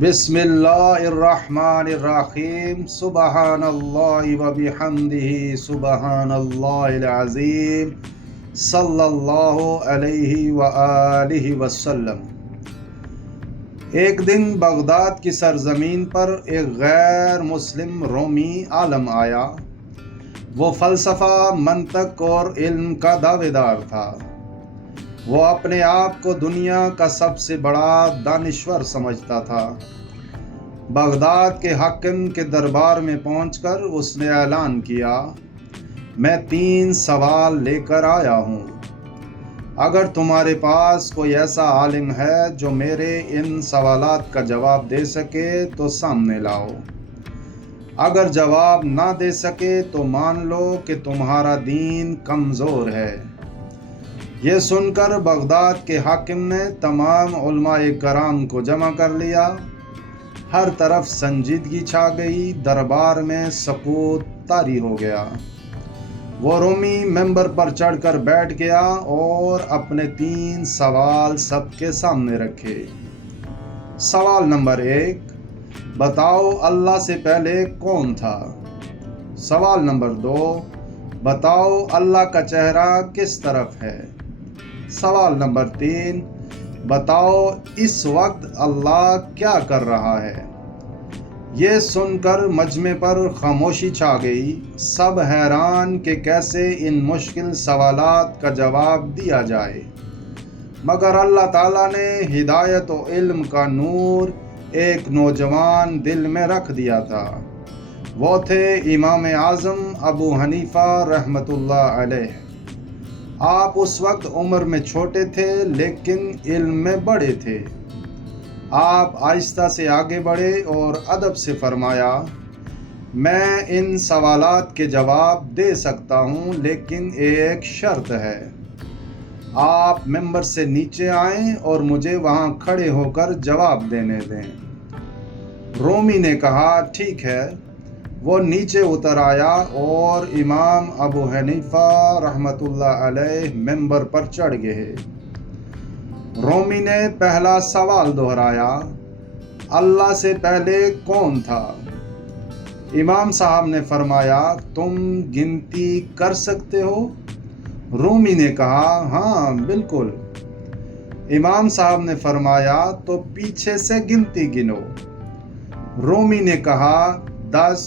بسم اللہ الرحمن الرحیم سبحان اللہ و بحمدہ سبحان اللہ العظیم صلی اللہ علیہ وآلہ وسلم۔ ایک دن بغداد کی سرزمین پر ایک غیر مسلم رومی عالم آیا۔ وہ فلسفہ، منطق اور علم کا دعوے دار تھا۔ وہ اپنے آپ کو دنیا کا سب سے بڑا دانشور سمجھتا تھا۔ بغداد کے حاکم کے دربار میں پہنچ کر اس نے اعلان کیا، میں 3 سوال لے کر آیا ہوں۔ اگر تمہارے پاس کوئی ایسا عالم ہے جو میرے ان سوالات کا جواب دے سکے تو سامنے لاؤ۔ اگر جواب نہ دے سکے تو مان لو کہ تمہارا دین کمزور ہے۔ یہ سن کر بغداد کے حاکم نے تمام علماء کرام کو جمع کر لیا۔ ہر طرف سنجیدگی چھا گئی، دربار میں سکوت طاری ہو گیا۔ وہ رومی ممبر پر چڑھ کر بیٹھ گیا اور اپنے 3 سوال سب کے سامنے رکھے۔ سوال نمبر 1، بتاؤ اللہ سے پہلے کون تھا؟ سوال نمبر 2، بتاؤ اللہ کا چہرہ کس طرف ہے؟ سوال نمبر 3، بتاؤ اس وقت اللہ کیا کر رہا ہے؟ یہ سن کر مجمع پر خاموشی چھا گئی۔ سب حیران کہ کیسے ان مشکل سوالات کا جواب دیا جائے، مگر اللہ تعالیٰ نے ہدایت و علم کا نور ایک نوجوان دل میں رکھ دیا تھا۔ وہ تھے امام اعظم ابو حنیفہ رحمۃ اللہ علیہ۔ آپ اس وقت عمر میں چھوٹے تھے لیکن علم میں بڑے تھے۔ آپ آہستہ سے آگے بڑھے اور ادب سے فرمایا، میں ان سوالات کے جواب دے سکتا ہوں لیکن ایک شرط ہے۔ آپ ممبر سے نیچے آئیں اور مجھے وہاں کھڑے ہو کر جواب دینے دیں۔ رومی نے کہا، ٹھیک ہے۔ وہ نیچے اتر آیا اور امام ابو حنیفہ رحمۃ اللہ علیہ ممبر پر چڑھ گئے۔ رومی نے پہلا سوال دہرایا، اللہ سے پہلے کون تھا؟ امام صاحب نے فرمایا، تم گنتی کر سکتے ہو؟ رومی نے کہا، ہاں بالکل۔ امام صاحب نے فرمایا، تو پیچھے سے گنتی گنو۔ رومی نے کہا، 10،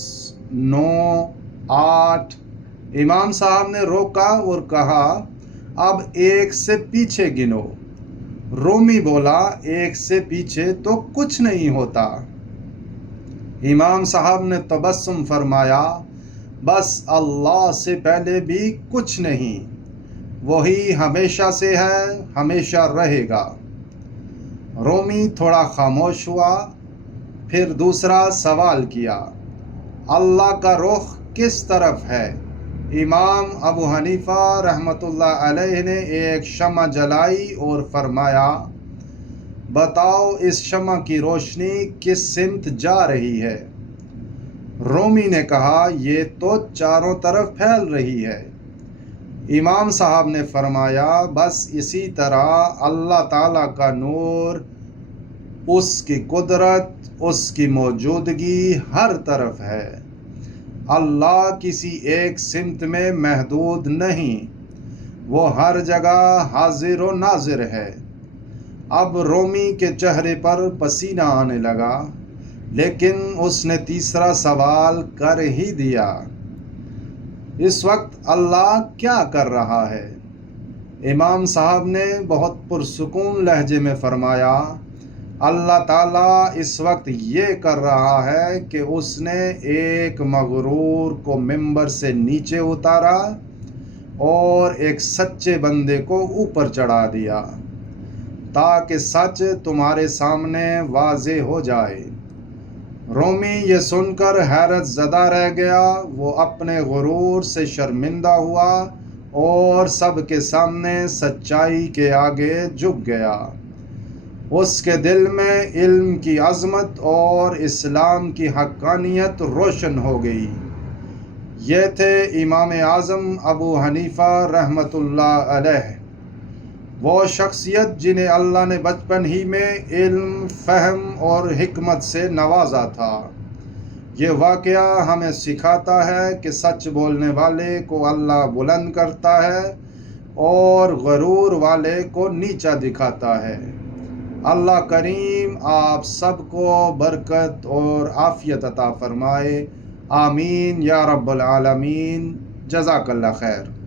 9، 8۔ امام صاحب نے روکا اور کہا، اب 1 سے پیچھے گنو۔ رومی بولا، 1 سے پیچھے تو کچھ نہیں ہوتا۔ امام صاحب نے تبسم فرمایا، بس اللہ سے پہلے بھی کچھ نہیں، وہی ہمیشہ سے ہے، ہمیشہ رہے گا۔ رومی تھوڑا خاموش ہوا، پھر دوسرا سوال کیا، اللہ کا رخ کس طرف ہے؟ امام ابو حنیفہ رحمۃ اللہ علیہ نے ایک شمع جلائی اور فرمایا، بتاؤ اس شمع کی روشنی کس سمت جا رہی ہے؟ رومی نے کہا، یہ تو چاروں طرف پھیل رہی ہے۔ امام صاحب نے فرمایا، بس اسی طرح اللہ تعالیٰ کا نور، اس کی قدرت، اس کی موجودگی ہر طرف ہے۔ اللہ کسی ایک سمت میں محدود نہیں، وہ ہر جگہ حاضر و ناظر ہے۔ اب رومی کے چہرے پر پسینہ آنے لگا، لیکن اس نے تیسرا سوال کر ہی دیا، اس وقت اللہ کیا کر رہا ہے؟ امام صاحب نے بہت پرسکون لہجے میں فرمایا، اللہ تعالیٰ اس وقت یہ کر رہا ہے کہ اس نے ایک مغرور کو ممبر سے نیچے اتارا اور ایک سچے بندے کو اوپر چڑھا دیا، تاکہ سچ تمہارے سامنے واضح ہو جائے۔ رومی یہ سن کر حیرت زدہ رہ گیا۔ وہ اپنے غرور سے شرمندہ ہوا اور سب کے سامنے سچائی کے آگے جھک گیا۔ اس کے دل میں علم کی عظمت اور اسلام کی حقانیت روشن ہو گئی۔ یہ تھے امام اعظم ابو حنیفہ رحمۃ اللہ علیہ۔ وہ شخصیت جنہیں اللہ نے بچپن ہی میں علم، فہم اور حکمت سے نوازا تھا۔ یہ واقعہ ہمیں سکھاتا ہے کہ سچ بولنے والے کو اللہ بلند کرتا ہے اور غرور والے کو نیچا دکھاتا ہے۔ اللہ کریم آپ سب کو برکت اور عافیت عطا فرمائے، آمین یا رب العالمین۔ جزاک اللہ خیر۔